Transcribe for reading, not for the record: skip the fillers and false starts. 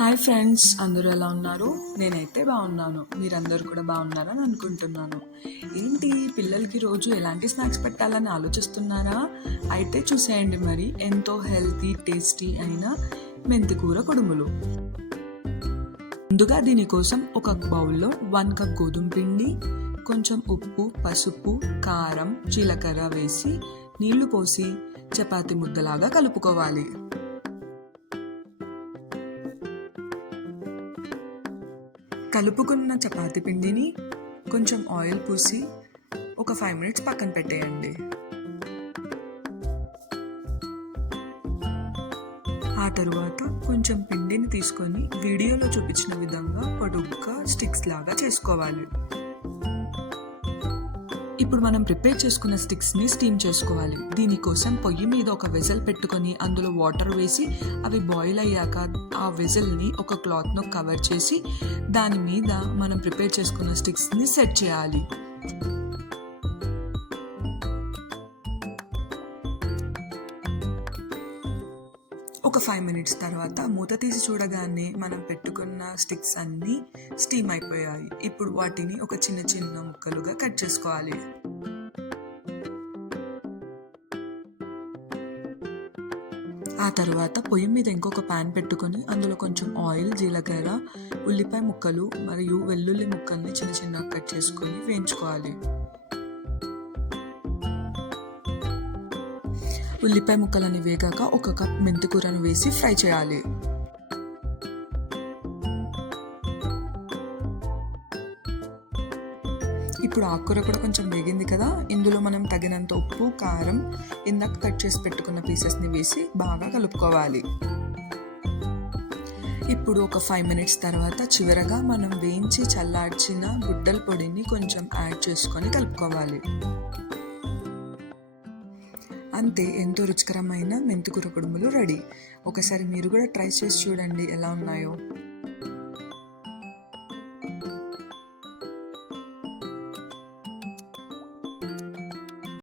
Hi friends, అందరూ ఎలా ఉన్నారు? నేనైతే బాగున్నాను. మీరందరూ కూడా బాగున్నారని అనుకుంటున్నాను. ఏంటి పిల్లలకి రోజు ఎలాంటి స్నాక్స్ పెట్టాలని ఆలోచిస్తున్నారా? అయితే చూసేయండి, మరి ఎంతో హెల్తీ టేస్టీ అయిన మెంతికూర కుడుములు. ముందుగా దీనికోసం ఒక బౌల్లో 1 కప్ గోధుమ పిండి, కొంచెం ఉప్పు, పసుపు, కారం, జీలకర్ర వేసి నీళ్లు పోసి చపాతీ ముద్దలాగా కలుపుకోవాలి. కలుపుకున్న చపాతీ పిండిని కొంచెం ఆయిల్ పూసి ఒక 5 మినిట్స్ పక్కన పెట్టేయండి. ఆ తరువాత కొంచెం పిండిని తీసుకొని వీడియోలో చూపించిన విధంగా పొడుగ్గా స్టిక్స్ లాగా చేసుకోవాలి. ఇప్పుడు మనం ప్రిపేర్ చేసుకున్న స్టిక్స్ని స్టీమ్ చేసుకోవాలి. దీనికోసం పొయ్యి మీద ఒక వెజల్ పెట్టుకొని అందులో వాటర్ వేసి అవి బాయిల్ అయ్యాక ఆ వెజల్ని ఒక క్లాత్ను కవర్ చేసి దాని మీద మనం ప్రిపేర్ చేసుకున్న స్టిక్స్ని సెట్ చేయాలి. ఒక 5 మినిట్స్ తర్వాత మూత తీసి చూడగానే మనం పెట్టుకున్న స్టిక్స్ అన్నీ స్టీమ్ అయిపోయాయి. ఇప్పుడు వాటిని ఒక చిన్న చిన్న ముక్కలుగా కట్ చేసుకోవాలి. ఆ తర్వాత పొయ్యి మీద ఇంకొక ప్యాన్ పెట్టుకొని అందులో కొంచెం ఆయిల్, జీలకర్ర, ఉల్లిపాయ ముక్కలు మరియు వెల్లుల్లి ముక్కల్ని చిన్న చిన్నగా కట్ చేసుకొని వేయించుకోవాలి. ఉల్లిపాయ ముక్కలని వేగాక 1 కప్ మెంతికూరను వేసి ఫ్రై చేయాలి. ఇప్పుడు ఆకుకూర కూడా కొంచెం వేగింది కదా, ఇందులో మనం తగినంత ఉప్పు, కారం, ఇందాక కట్ చేసి పెట్టుకున్న పీసెస్ని వేసి బాగా కలుపుకోవాలి. ఇప్పుడు ఒక 5 మినిట్స్ తర్వాత చివరగా మనం వేయించి చల్లార్చిన గుడ్డల పొడిని కొంచెం యాడ్ చేసుకొని కలుపుకోవాలి. అంతే, ఎంతో రుచికరమైన మెంతికూర కుడుములు రెడీ. ఒకసారి మీరు కూడా ట్రై చేసి చూడండి ఎలా ఉన్నాయో.